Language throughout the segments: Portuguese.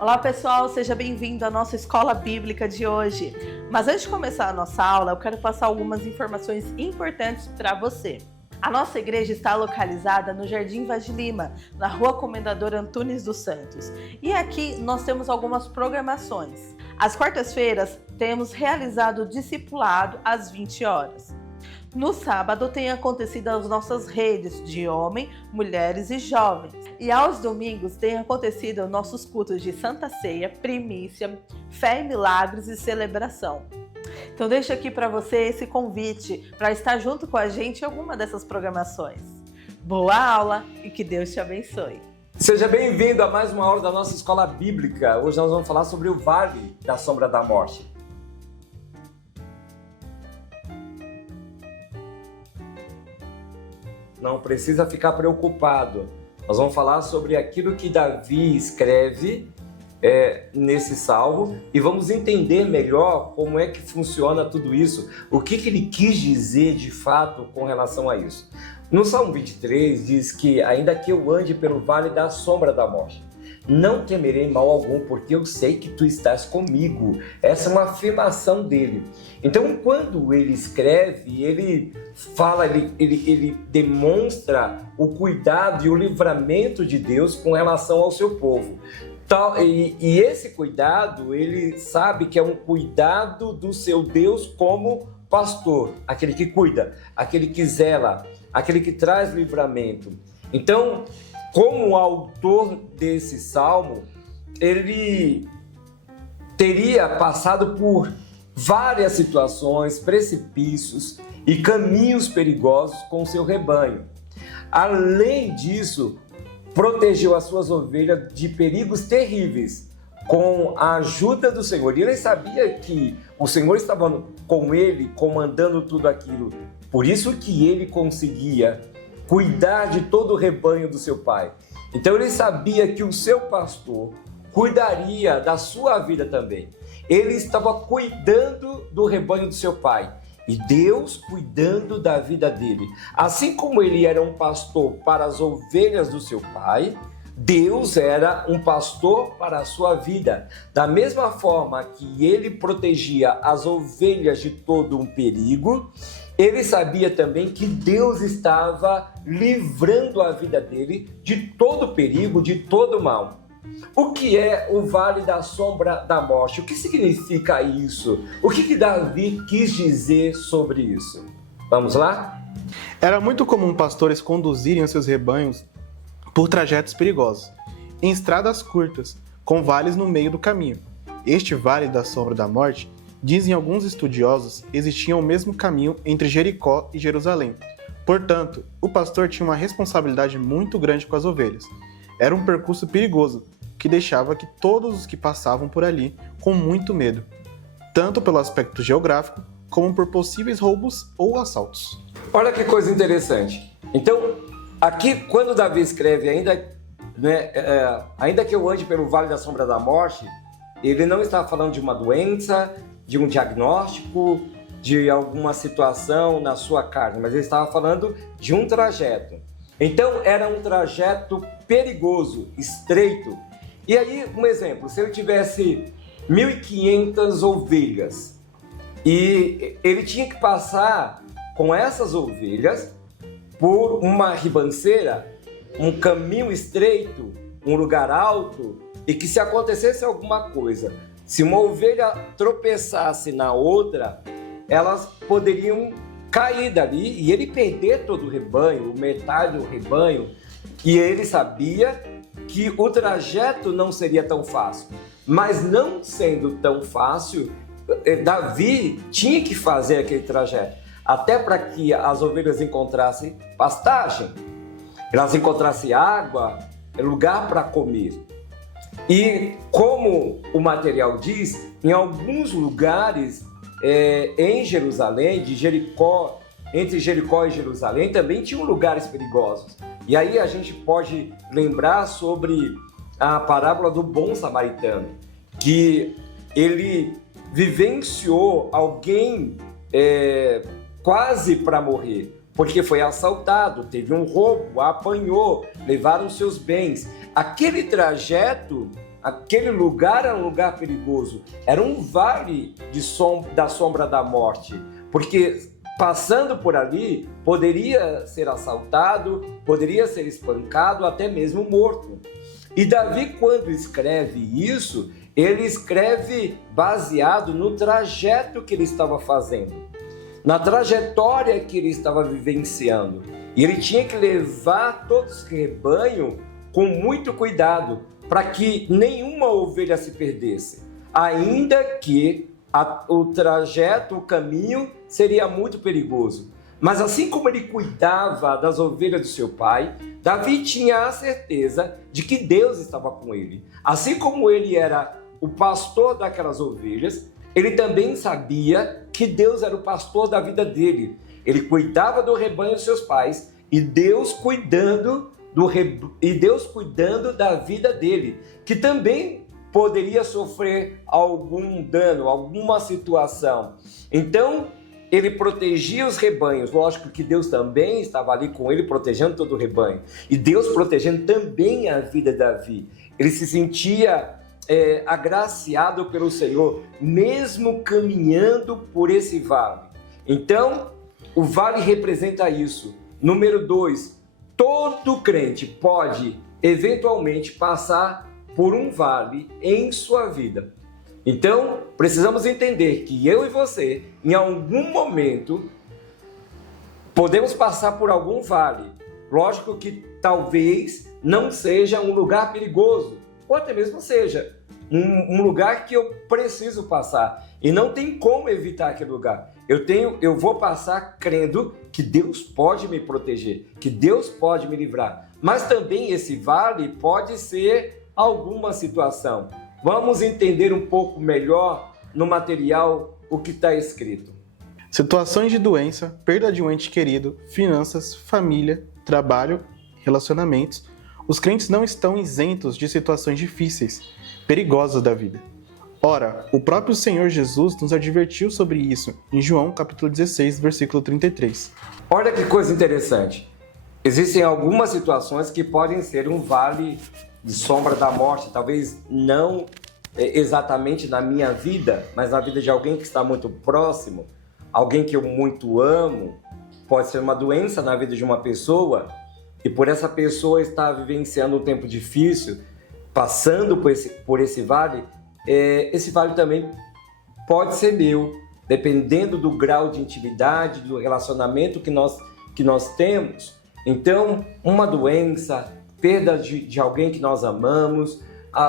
Olá pessoal, seja bem-vindo à nossa escola bíblica de hoje. Mas antes de começar a nossa aula, eu quero passar algumas informações importantes para você. A nossa igreja está localizada no Jardim Vaz de Lima, na Rua Comendador Antunes dos Santos. E aqui nós temos algumas programações. Às quartas-feiras temos realizado o discipulado às 20 horas. No sábado tem acontecido as nossas redes de homem, mulheres e jovens. E aos domingos tem acontecido nossos cultos de Santa Ceia, Primícia, Fé e Milagres e Celebração. Então deixo aqui para você esse convite para estar junto com a gente em alguma dessas programações. Boa aula e que Deus te abençoe. Seja bem-vindo a mais uma aula da nossa escola bíblica. Hoje nós vamos falar sobre o Vale da Sombra da Morte. Não precisa ficar preocupado. Nós vamos falar sobre aquilo que Davi escreve nesse salmo e vamos entender melhor como é que funciona tudo isso, o que ele quis dizer de fato com relação a isso. No Salmo 23 diz que ainda que eu ande pelo vale da sombra da morte, não temerei mal algum, porque eu sei que tu estás comigo. Essa é uma afirmação dele. Então, quando ele escreve, ele fala, ele demonstra o cuidado e o livramento de Deus com relação ao seu povo. E esse cuidado, ele sabe que é um cuidado do seu Deus como pastor, aquele que cuida, aquele que zela, aquele que traz livramento. Então, como autor desse salmo, ele teria passado por várias situações, precipícios e caminhos perigosos com o seu rebanho. Além disso, protegeu as suas ovelhas de perigos terríveis com a ajuda do Senhor. E ele sabia que o Senhor estava com ele, comandando tudo aquilo. Por isso que ele conseguia cuidar de todo o rebanho do seu pai. Então ele sabia que o seu pastor cuidaria da sua vida também. Ele estava cuidando do rebanho do seu pai e Deus cuidando da vida dele. Assim como ele era um pastor para as ovelhas do seu pai, Deus era um pastor para a sua vida. Da mesma forma que ele protegia as ovelhas de todo um perigo, ele sabia também que Deus estava livrando a vida dele de todo perigo, de todo mal. O que é o Vale da Sombra da Morte? O que significa isso? O que Davi quis dizer sobre isso? Vamos lá? Era muito comum pastores conduzirem os seus rebanhos por trajetos perigosos, em estradas curtas, com vales no meio do caminho. Este Vale da Sombra da Morte, dizem alguns estudiosos, existia o mesmo caminho entre Jericó e Jerusalém. Portanto, o pastor tinha uma responsabilidade muito grande com as ovelhas. Era um percurso perigoso, que deixava que todos os que passavam por ali com muito medo, tanto pelo aspecto geográfico, como por possíveis roubos ou assaltos. Olha que coisa interessante. Então, aqui quando Davi escreve ainda que eu ande pelo Vale da Sombra da Morte, ele não está falando de uma doença, de um diagnóstico, de alguma situação na sua carne, mas ele estava falando de um trajeto. Então era um trajeto perigoso, estreito. E aí, um exemplo, se ele tivesse 1.500 ovelhas e ele tinha que passar com essas ovelhas por uma ribanceira, um caminho estreito, um lugar alto, e que se acontecesse alguma coisa, se uma ovelha tropeçasse na outra, elas poderiam cair dali e ele perder todo o rebanho, metade do rebanho. E ele sabia que o trajeto não seria tão fácil. Mas não sendo tão fácil, Davi tinha que fazer aquele trajeto, até para que as ovelhas encontrassem pastagem, elas encontrassem água, lugar para comer. E como o material diz, em alguns lugares em Jerusalém, entre Jericó e Jerusalém, também tinham lugares perigosos. E aí a gente pode lembrar sobre a parábola do bom samaritano, que ele vivenciou alguém quase para morrer, porque foi assaltado, teve um roubo, apanhou, levaram seus bens. Aquele trajeto aquele lugar era um lugar perigoso, era um vale da sombra da morte, porque passando por ali poderia ser assaltado, poderia ser espancado, até mesmo morto. E Davi, quando escreve isso, ele escreve baseado no trajeto que ele estava fazendo, na trajetória que ele estava vivenciando. E ele tinha que levar todo esse rebanho com muito cuidado, para que nenhuma ovelha se perdesse, ainda que o trajeto, o caminho seria muito perigoso. Mas assim como ele cuidava das ovelhas do seu pai, Davi tinha a certeza de que Deus estava com ele. Assim como ele era o pastor daquelas ovelhas, ele também sabia que Deus era o pastor da vida dele. Ele cuidava do rebanho dos seus pais e Deus cuidando da vida dele, que também poderia sofrer algum dano, alguma situação. Então, ele protegia os rebanhos. Lógico que Deus também estava ali com ele, protegendo todo o rebanho. E Deus protegendo também a vida de Davi. Ele se sentia agraciado pelo Senhor, mesmo caminhando por esse vale. Então, o vale representa isso. Número 2, todo crente pode, eventualmente, passar por um vale em sua vida. Então, precisamos entender que eu e você, em algum momento, podemos passar por algum vale. Lógico que talvez não seja um lugar perigoso, ou até mesmo seja um lugar que eu preciso passar. E não tem como evitar aquele lugar. Eu vou passar crendo que Deus pode me proteger, que Deus pode me livrar. Mas também esse vale pode ser alguma situação. Vamos entender um pouco melhor no material o que está escrito. Situações de doença, perda de um ente querido, finanças, família, trabalho, relacionamentos. Os crentes não estão isentos de situações difíceis, perigosas da vida. Ora, o próprio Senhor Jesus nos advertiu sobre isso em João capítulo 16, versículo 33. Olha que coisa interessante. Existem algumas situações que podem ser um vale de sombra da morte, talvez não exatamente na minha vida, mas na vida de alguém que está muito próximo, alguém que eu muito amo. Pode ser uma doença na vida de uma pessoa e por essa pessoa estar vivenciando um tempo difícil, passando por esse vale, esse vale também pode ser meu, dependendo do grau de intimidade, do relacionamento que nós temos. Então, uma doença, perda de alguém que nós amamos,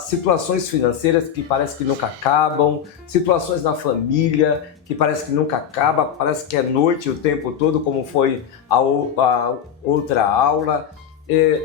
situações financeiras que parece que nunca acabam, situações na família que parece que nunca acaba, parece que é noite o tempo todo, como foi a outra aula.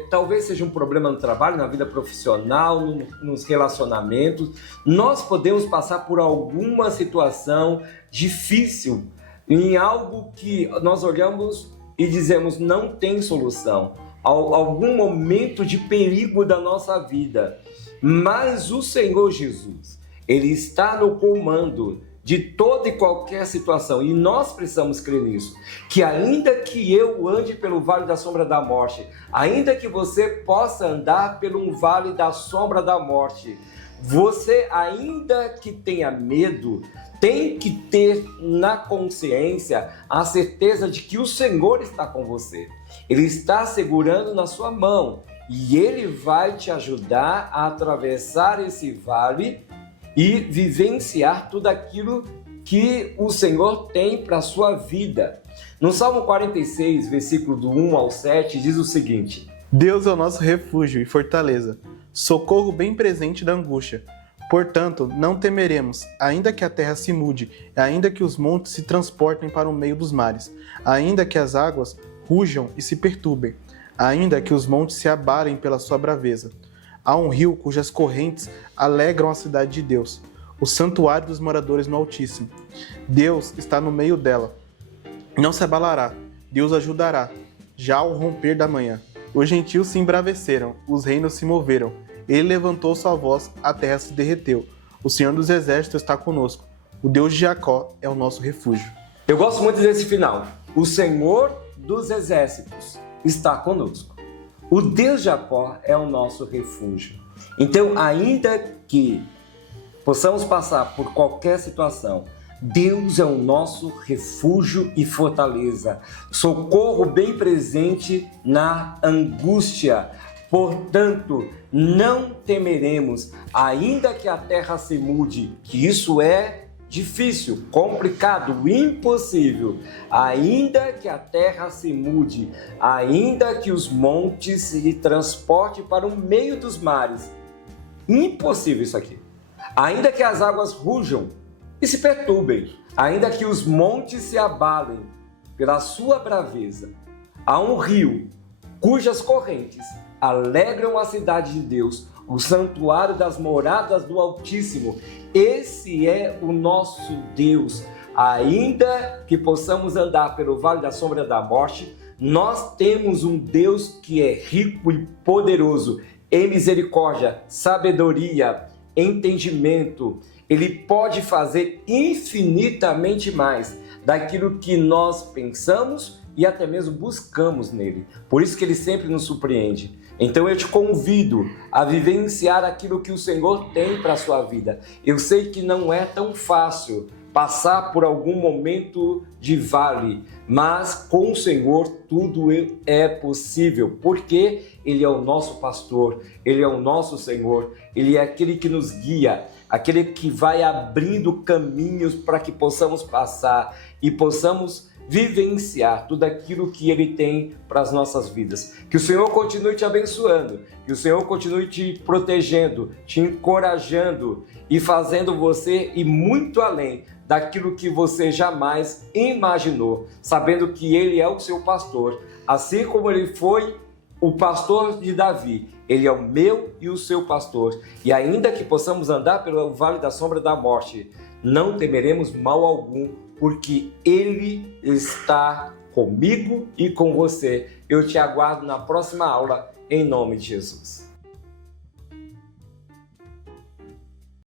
Talvez seja um problema no trabalho, na vida profissional, nos relacionamentos. Nós podemos passar por alguma situação difícil, em algo que nós olhamos e dizemos não tem solução, algum momento de perigo da nossa vida. Mas o Senhor Jesus, Ele está no comando de toda e qualquer situação, e nós precisamos crer nisso, que ainda que eu ande pelo vale da sombra da morte, ainda que você possa andar pelo vale da sombra da morte, você, ainda que tenha medo, tem que ter na consciência a certeza de que o Senhor está com você. Ele está segurando na sua mão e Ele vai te ajudar a atravessar esse vale e vivenciar tudo aquilo que o Senhor tem para a sua vida. No Salmo 46, versículo do 1 ao 7, diz o seguinte: Deus é o nosso refúgio e fortaleza, socorro bem presente da angústia. Portanto, não temeremos, ainda que a terra se mude, ainda que os montes se transportem para o meio dos mares, ainda que as águas rujam e se perturbem, ainda que os montes se abalem pela sua braveza. Há um rio cujas correntes alegram a cidade de Deus, o santuário dos moradores no Altíssimo. Deus está no meio dela. Não se abalará, Deus ajudará. Já ao romper da manhã, os gentios se embraveceram, os reinos se moveram. Ele levantou sua voz, a terra se derreteu. O Senhor dos Exércitos está conosco. O Deus de Jacó é o nosso refúgio. Eu gosto muito desse final. O Senhor dos Exércitos está conosco. O Deus de Jacó é o nosso refúgio. Então, ainda que possamos passar por qualquer situação, Deus é o nosso refúgio e fortaleza, socorro bem presente na angústia. Portanto, não temeremos, ainda que a terra se mude, que isso é difícil, complicado, impossível. Ainda que a terra se mude, ainda que os montes se transportem para o meio dos mares. Impossível isso aqui. Ainda que as águas rujam e se perturbem, ainda que os montes se abalem pela sua braveza. Há um rio cujas correntes alegram a cidade de Deus, o santuário das moradas do Altíssimo. Esse é o nosso Deus. Ainda que possamos andar pelo vale da sombra da morte, nós temos um Deus que é rico e poderoso em misericórdia, sabedoria, entendimento. Ele pode fazer infinitamente mais daquilo que nós pensamos e até mesmo buscamos nele. Por isso que ele sempre nos surpreende. Então eu te convido a vivenciar aquilo que o Senhor tem para a sua vida. Eu sei que não é tão fácil passar por algum momento de vale, mas com o Senhor tudo é possível, porque Ele é o nosso pastor, Ele é o nosso Senhor, Ele é aquele que nos guia, aquele que vai abrindo caminhos para que possamos passar e possamos vivenciar tudo aquilo que Ele tem para as nossas vidas. Que o Senhor continue te abençoando, que o Senhor continue te protegendo, te encorajando e fazendo você ir muito além daquilo que você jamais imaginou, sabendo que Ele é o seu pastor, assim como Ele foi o pastor de Davi. Ele é o meu e o seu pastor, e ainda que possamos andar pelo vale da sombra da morte, não temeremos mal algum, porque Ele está comigo e com você. Eu te aguardo na próxima aula, em nome de Jesus.